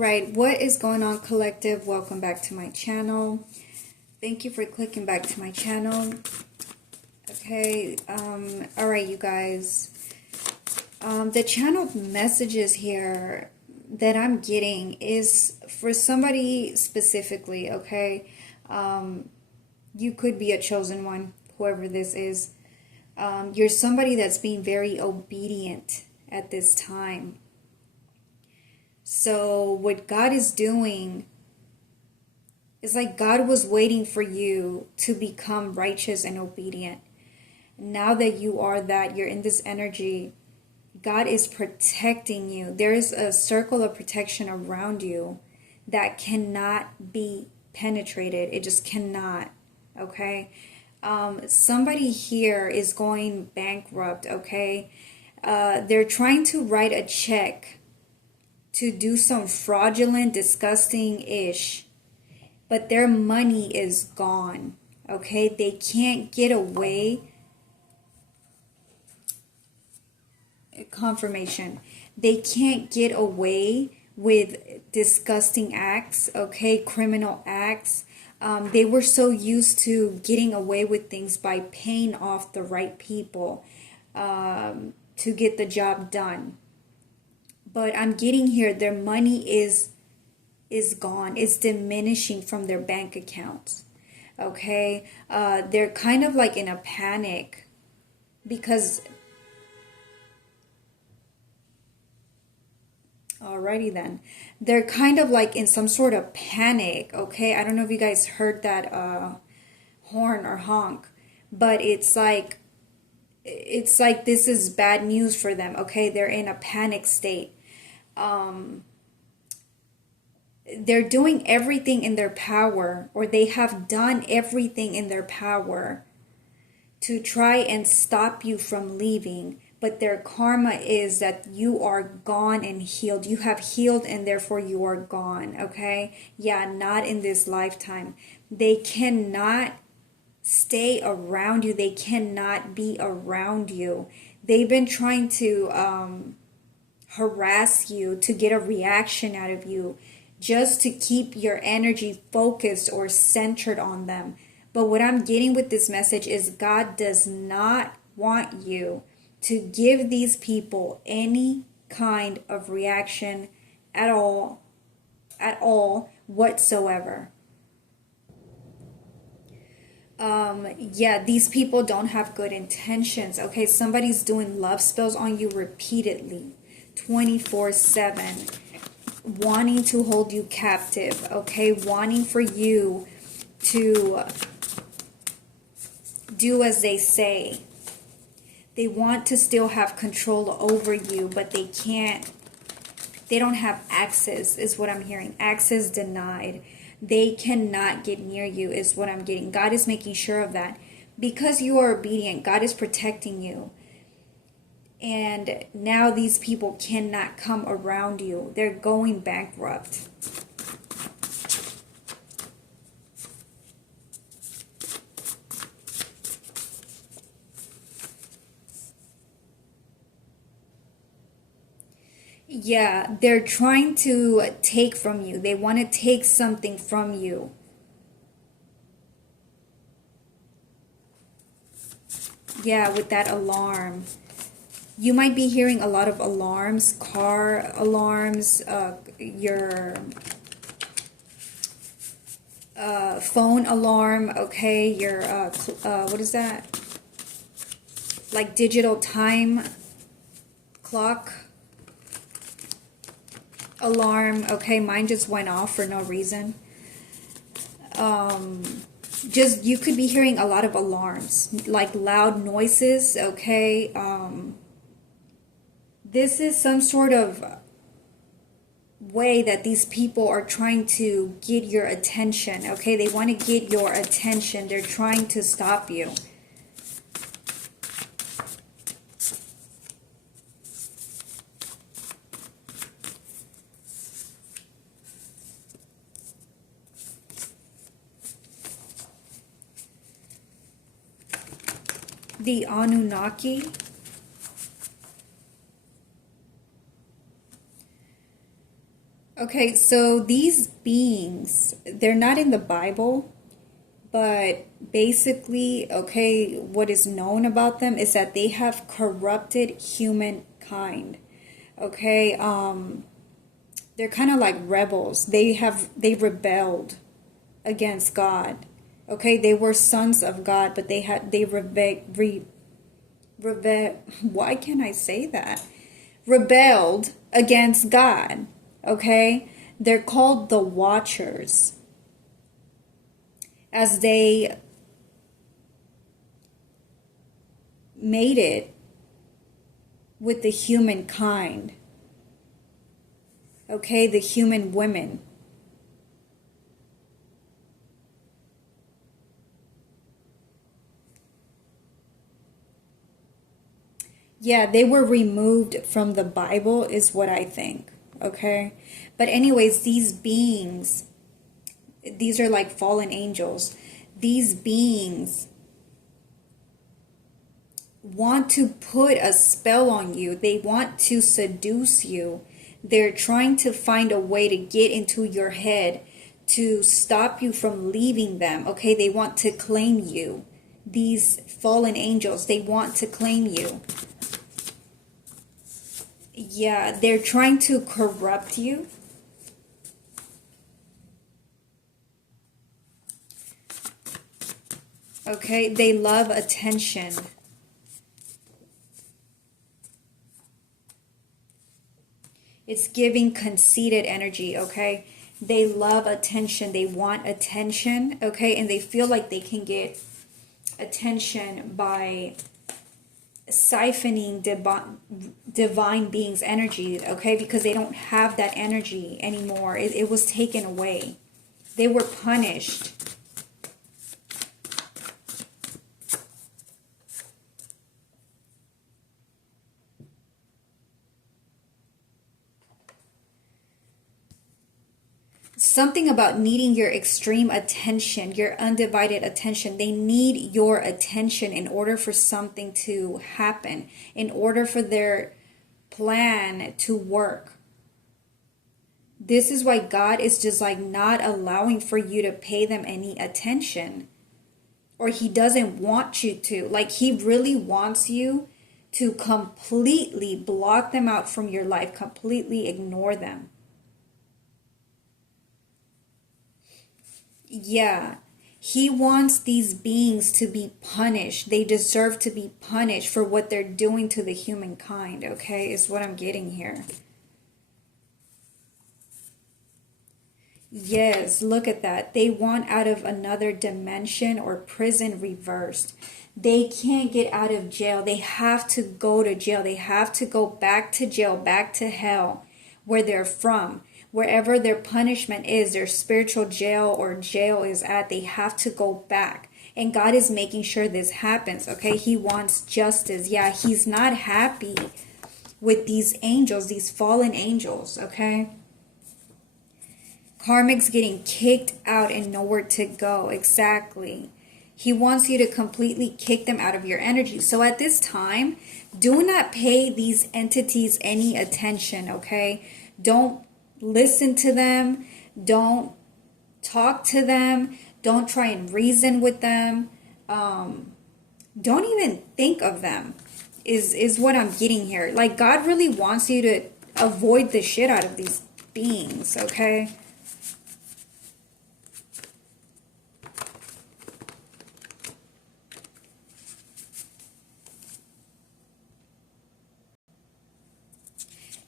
Alright, what is going on, collective? Welcome back to my channel. Thank you for clicking back to my channel. Okay, alright, you guys. The channel messages here that I'm getting is for somebody specifically, okay? You could be a chosen one, whoever this is. You're somebody that's being very obedient at this time. So what God is doing is like God was waiting for you to become righteous and obedient. Now that you are that, you're in this energy, God is protecting you. There is a circle of protection around you that cannot be penetrated. It just cannot, okay? Somebody here is going bankrupt, okay? They're trying to write a check to do some fraudulent, disgusting-ish, but their money is gone, okay? They can't get away. Confirmation. They can't get away with disgusting acts, okay? Criminal acts. They were so used to getting away with things by paying off the right people to get the job done. But I'm getting here, their money is gone. It's diminishing from their bank accounts. Okay? They're kind of like in a panic because... Alrighty then. They're kind of like in some sort of panic, okay? I don't know if you guys heard that horn or honk, but it's like this is bad news for them, okay? They're in a panic state. They're doing everything in their power, or they have done everything in their power to try and stop you from leaving, but their karma is that you are gone and healed. You have healed and therefore you are gone, okay? Yeah, not in this lifetime. They cannot stay around you. They cannot be around you. They've been trying to harass you, to get a reaction out of you, just to keep your energy focused or centered on them. But what I'm getting with this message is God does not want you to give these people any kind of reaction at all whatsoever. Yeah, these people don't have good intentions, okay? Somebody's doing love spells on you repeatedly, 24/7, wanting to hold you captive, okay? Wanting for you to do as they say. They want to still have control over you, but they can't. They don't have access, is what I'm hearing. Access denied. They cannot get near you, is what I'm getting. God is making sure of that. Because you are obedient, God is protecting you. And now these people cannot come around you. They're going bankrupt. Yeah, they're trying to take from you. They want to take something from you. Yeah, with that alarm. You might be hearing a lot of alarms, car alarms, your phone alarm, okay, your, what is that? Like digital time clock alarm, okay, mine just went off for no reason. Just, you could be hearing a lot of alarms, like loud noises, okay. This is some sort of way that these people are trying to get your attention, okay. They want to get your attention. They're trying to stop you. The Anunnaki. Okay, so these beings, they're not in the Bible, but basically, okay, what is known about them is that they have corrupted humankind. Okay, they're kind of like rebels. They rebelled against God. Okay, they were sons of God, but they why can't I say that? Rebelled against God. Okay, they're called the Watchers, as they made it with the humankind. Okay, the human women. Yeah, they were removed from the Bible, is what I think. Okay, but anyways, these beings, these are like fallen angels. These beings want to put a spell on you. They want to seduce you. They're trying to find a way to get into your head to stop you from leaving them. Okay, they want to claim you. These fallen angels, they want to claim you. Yeah, they're trying to corrupt you. Okay, they love attention. It's giving conceited energy, okay? They love attention. They want attention, okay? And they feel like they can get attention by siphoning divine beings' energy, okay? Because they don't have that energy anymore. It was taken away. They were punished. Something about needing your extreme attention, your undivided attention. They need your attention in order for something to happen, in order for their plan to work. This is why God is just like not allowing for you to pay them any attention, or He doesn't want you to. Like, He really wants you to completely block them out from your life, completely ignore them. Yeah, He wants these beings to be punished. They deserve to be punished for what they're doing to the humankind, okay, is what I'm getting here. Yes, look at that. They want out of another dimension or prison reversed. They can't get out of jail. They have to go to jail. They have to go back to jail, back to hell, where they're from. Wherever their punishment is, their spiritual jail or jail is at, they have to go back. And God is making sure this happens, okay? He wants justice. Yeah, He's not happy with these angels, these fallen angels, okay? Karmic's getting kicked out and nowhere to go. Exactly. He wants you to completely kick them out of your energy. So at this time, do not pay these entities any attention, okay? Don't listen to them. Don't talk to them. Don't try and reason with them. Don't even think of them is what I'm getting here. Like, God really wants you to avoid the shit out of these beings, okay?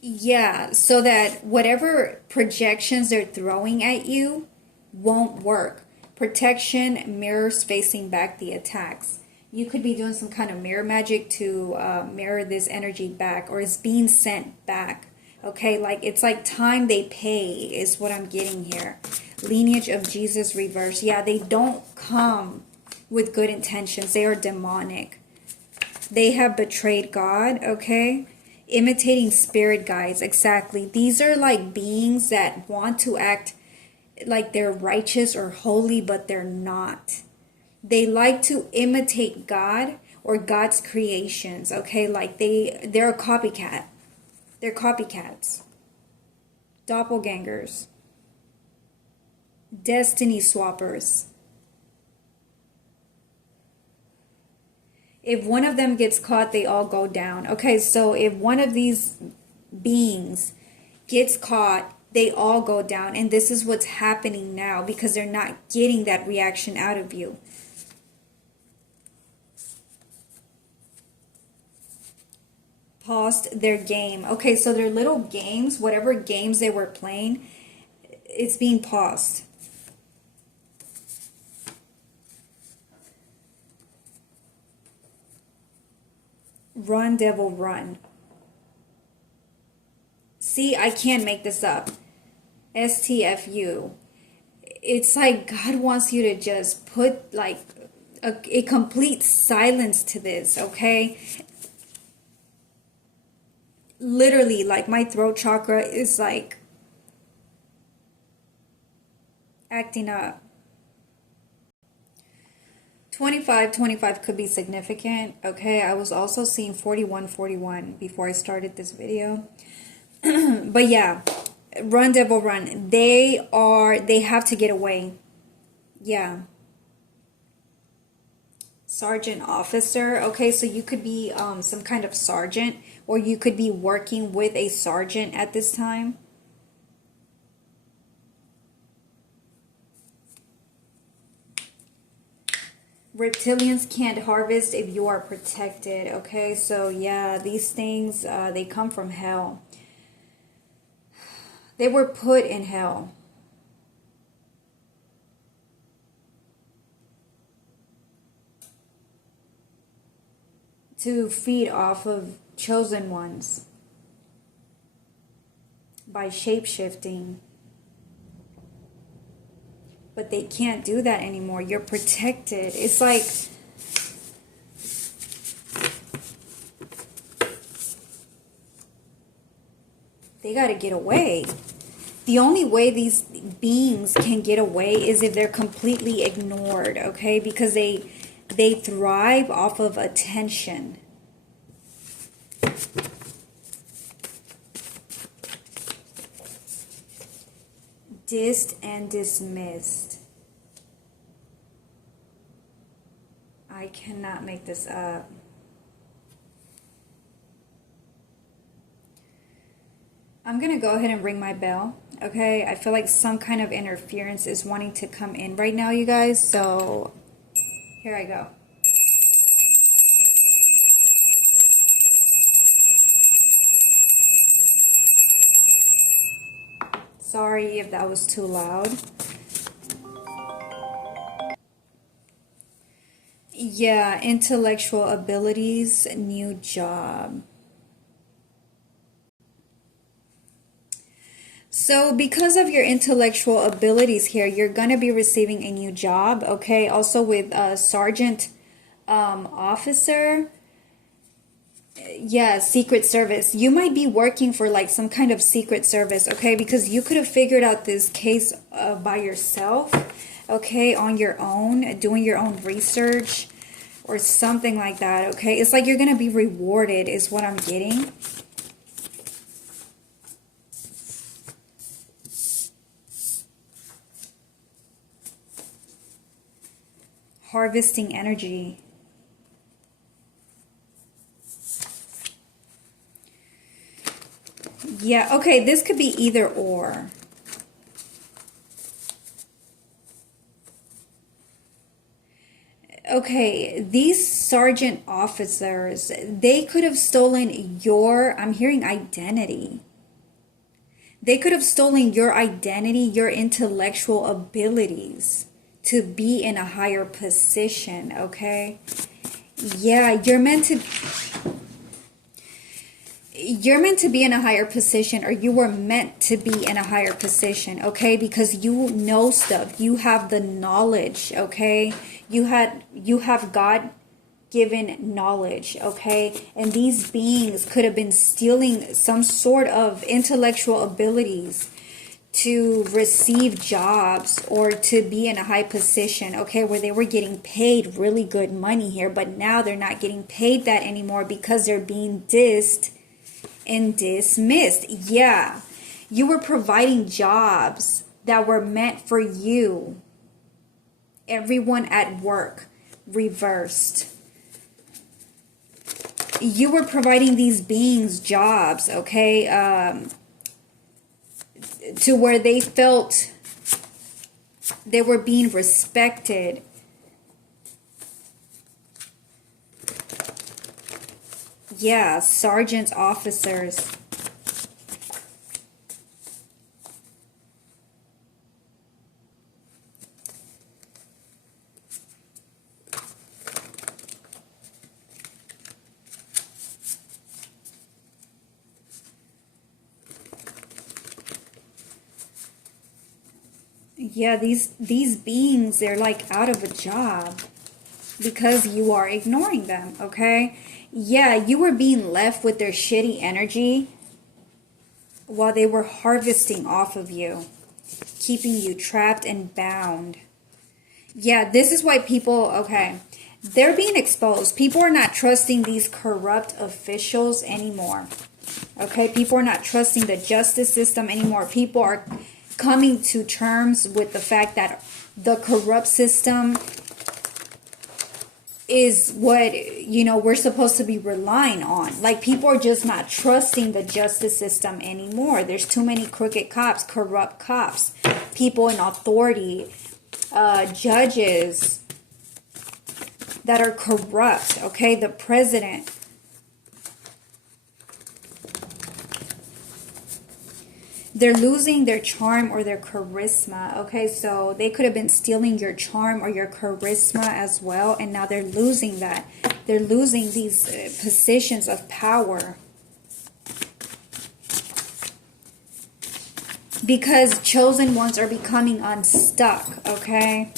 Yeah, so that whatever projections they're throwing at you won't work. Protection, mirrors facing back the attacks. You could be doing some kind of mirror magic to mirror this energy back, or it's being sent back. Okay, like it's like time they pay is what I'm getting here. Lineage of Jesus reverse. Yeah, they don't come with good intentions. They are demonic. They have betrayed God, okay? Imitating spirit guides, exactly. These are like beings that want to act like they're righteous or holy, but they're not. They like to imitate God or God's creations, okay? Like they're a copycat. They're copycats. Doppelgangers. Destiny swappers. If one of them gets caught, they all go down. Okay, so if one of these beings gets caught, they all go down. And this is what's happening now because they're not getting that reaction out of you. Paused their game. Okay, so their little games, whatever games they were playing, it's being paused. Run, devil, run. See, I can't make this up. STFU. It's like God wants you to just put like a complete silence to this, okay? Literally, like my throat chakra is like acting up. 25 could be significant. Okay, I was also seeing 41 before I started this video. But yeah, run, devil, run. They have to get away. Yeah. Sergeant officer. Okay, so you could be some kind of sergeant, or you could be working with a sergeant at this time. Reptilians can't harvest if you are protected. Okay, so yeah, these things, they come from hell. They were put in hell. To feed off of chosen ones by shape-shifting. But they can't do that anymore. You're protected. It's like they got to get away. The only way these beings can get away is if they're completely ignored, okay? Because they thrive off of attention. Dissed and dismissed. I cannot make this up. I'm going to go ahead and ring my bell, okay? I feel like some kind of interference is wanting to come in right now, you guys. So, here I go. Sorry if that was too loud. Yeah, intellectual abilities, new job. So because of your intellectual abilities here, you're going to be receiving a new job, okay? Also with sergeant officer. Yeah, Secret Service. You might be working for like some kind of Secret Service, okay? Because you could have figured out this case by yourself, okay? On your own, doing your own research or something like that, okay? It's like you're going to be rewarded is what I'm getting. Harvesting energy. Yeah, okay, this could be either or. Okay, these sergeant officers, they could have stolen your, I'm hearing identity. They could have stolen your identity, your intellectual abilities to be in a higher position, okay? Yeah, you're meant to be in a higher position, or you were meant to be in a higher position, okay? Because you know stuff. You have the knowledge, okay? You have God-given knowledge, okay? And these beings could have been stealing some sort of intellectual abilities to receive jobs or to be in a high position, okay, where they were getting paid really good money here, but now they're not getting paid that anymore because they're being dissed and dismissed. Yeah, You were providing jobs that were meant for you. Everyone at work, reversed. You were providing these beings jobs, okay, to where they felt they were being respected. Yeah, sergeants, officers. Yeah, these beings, they're like out of a job because you are ignoring them, okay? Yeah, you were being left with their shitty energy while they were harvesting off of you, keeping you trapped and bound. Yeah, this is why people, okay, they're being exposed. People are not trusting these corrupt officials anymore. Okay, people are not trusting the justice system anymore. People are coming to terms with the fact that the corrupt system is what, you know, we're supposed to be relying on. Like, people are just not trusting the justice system anymore. There's too many crooked cops, corrupt cops, people in authority, judges that are corrupt, okay? The president. They're losing their charm or their charisma, okay? So they could have been stealing your charm or your charisma as well, and now they're losing that. They're losing these positions of power. Because chosen ones are becoming unstuck, okay?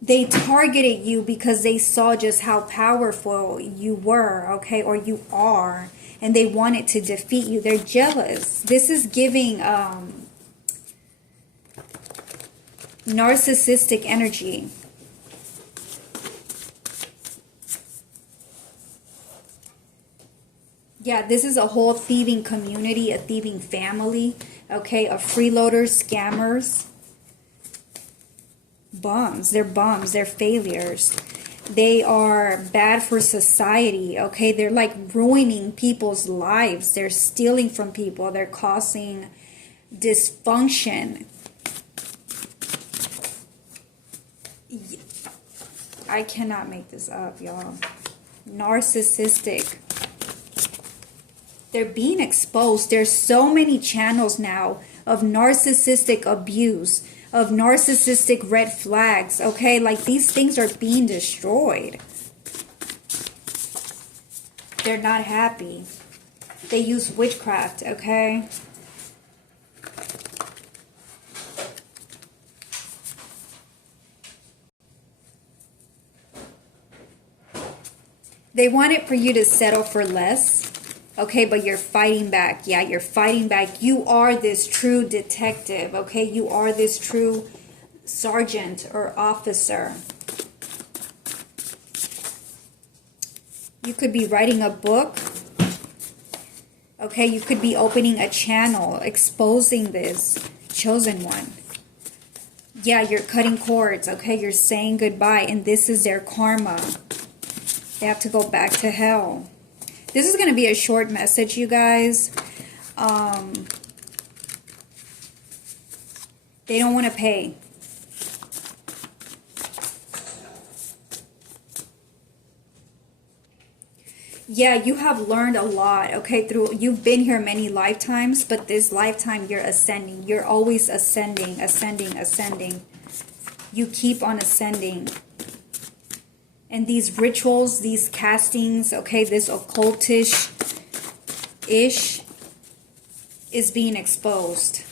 They targeted you because they saw just how powerful you were, okay? Or you are. And they wanted to defeat you. They're jealous. This is giving narcissistic energy. Yeah, this is a whole thieving community, a thieving family, okay, of freeloaders, scammers, bums. They're bums. They're failures. They are bad for society, okay? They're like ruining people's lives. They're stealing from people. They're causing dysfunction. I cannot make this up, y'all. Narcissistic. They're being exposed. There's so many channels now of narcissistic abuse, of narcissistic red flags, okay? Like, these things are being destroyed. They're not happy. They use witchcraft, okay? They want it for you to settle for less, okay? But you're fighting back. Yeah, you're fighting back. You are this true detective, okay? You are this true sergeant or officer. You could be writing a book, okay? You could be opening a channel, exposing this chosen one. Yeah, you're cutting cords, okay? You're saying goodbye, and this is their karma. They have to go back to hell. This is going to be a short message, you guys. They don't want to pay. Yeah, you have learned a lot, okay? You've been here many lifetimes, but this lifetime you're ascending. You're always ascending, ascending, ascending. You keep on ascending. And these rituals, these castings, okay, this occultish-ish is being exposed.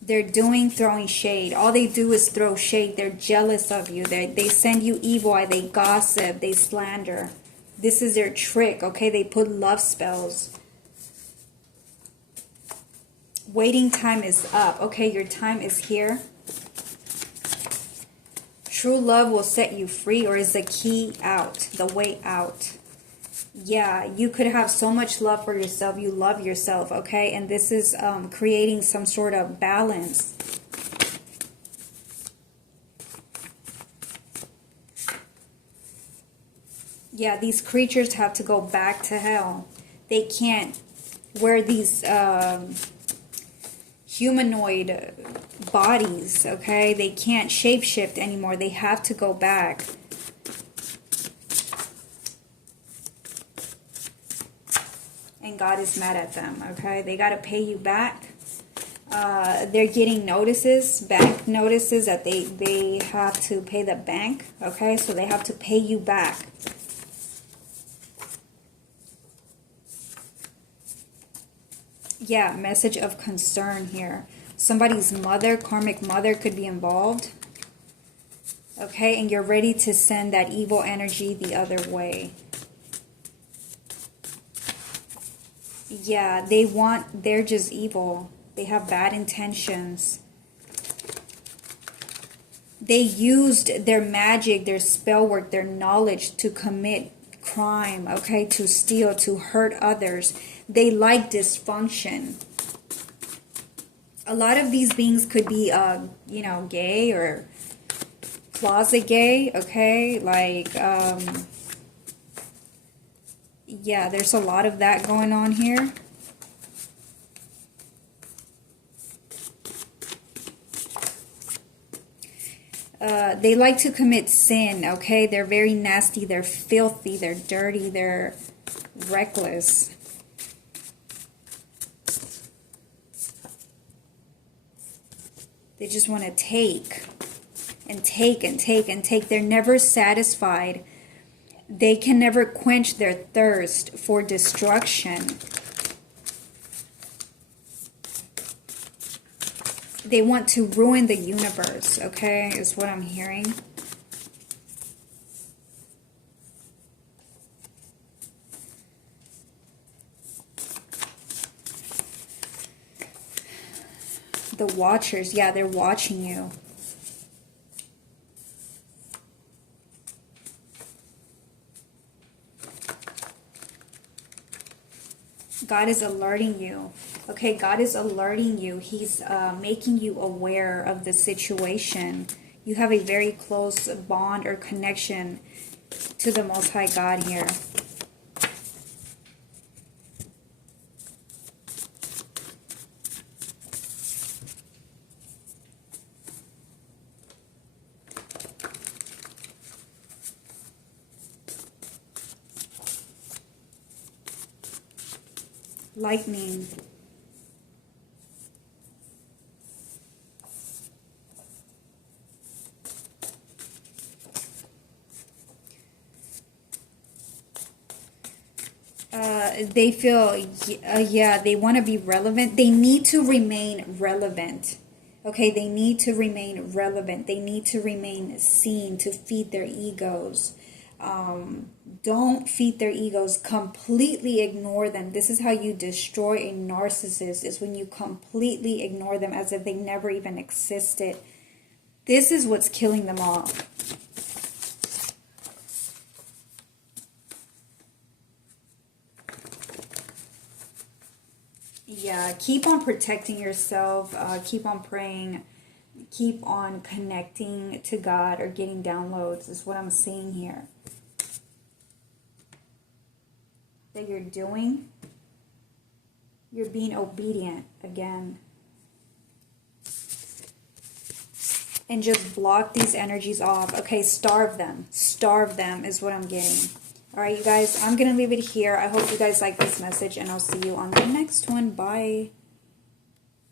They're throwing shade. All they do is throw shade. They're jealous of you. They send you evil eye. They gossip. They slander. This is their trick, okay? They put love spells. Waiting time is up, okay? Your time is here. True love will set you free, or is the key out, the way out. Yeah, you could have so much love for yourself. You love yourself, okay? And this is creating some sort of balance. Yeah, these creatures have to go back to hell. They can't wear these humanoid bodies, okay? They can't shapeshift anymore. They have to go back. And God is mad at them, okay? They got to pay you back. They're getting notices, bank notices, that they have to pay the bank, okay? So they have to pay you back. Yeah, message of concern here. Somebody's mother, karmic mother, could be involved. Okay, and you're ready to send that evil energy the other way. Yeah, they're just evil. They have bad intentions. They used their magic, their spell work, their knowledge to commit crime, okay, to steal, to hurt others. They like dysfunction. A lot of these beings could be, you know, gay or closet gay, okay? Like, yeah, there's a lot of that going on here. They like to commit sin, okay? They're very nasty, they're filthy, they're dirty, they're reckless. They just want to take and take and take and take. They're never satisfied. They can never quench their thirst for destruction. They want to ruin the universe, okay, is what I'm hearing. The Watchers, yeah, they're watching you. God is alerting you. Okay, God is alerting you. He's making you aware of the situation. You have a very close bond or connection to the Most High God here. Lightning. They feel, yeah, they want to be relevant. They need to remain relevant. Okay, they need to remain relevant. They need to remain seen to feed their egos. Don't feed their egos. Completely ignore them. This is how you destroy a narcissist, is when you completely ignore them as if they never even existed. This is what's killing them off. Yeah, keep on protecting yourself. Keep on praying. Keep on connecting to God or getting downloads is what I'm seeing here. That you're doing. You're being obedient again. And just block these energies off. Okay, starve them. Starve them is what I'm getting. Alright, you guys, I'm going to leave it here. I hope you guys like this message, and I'll see you on the next one. Bye.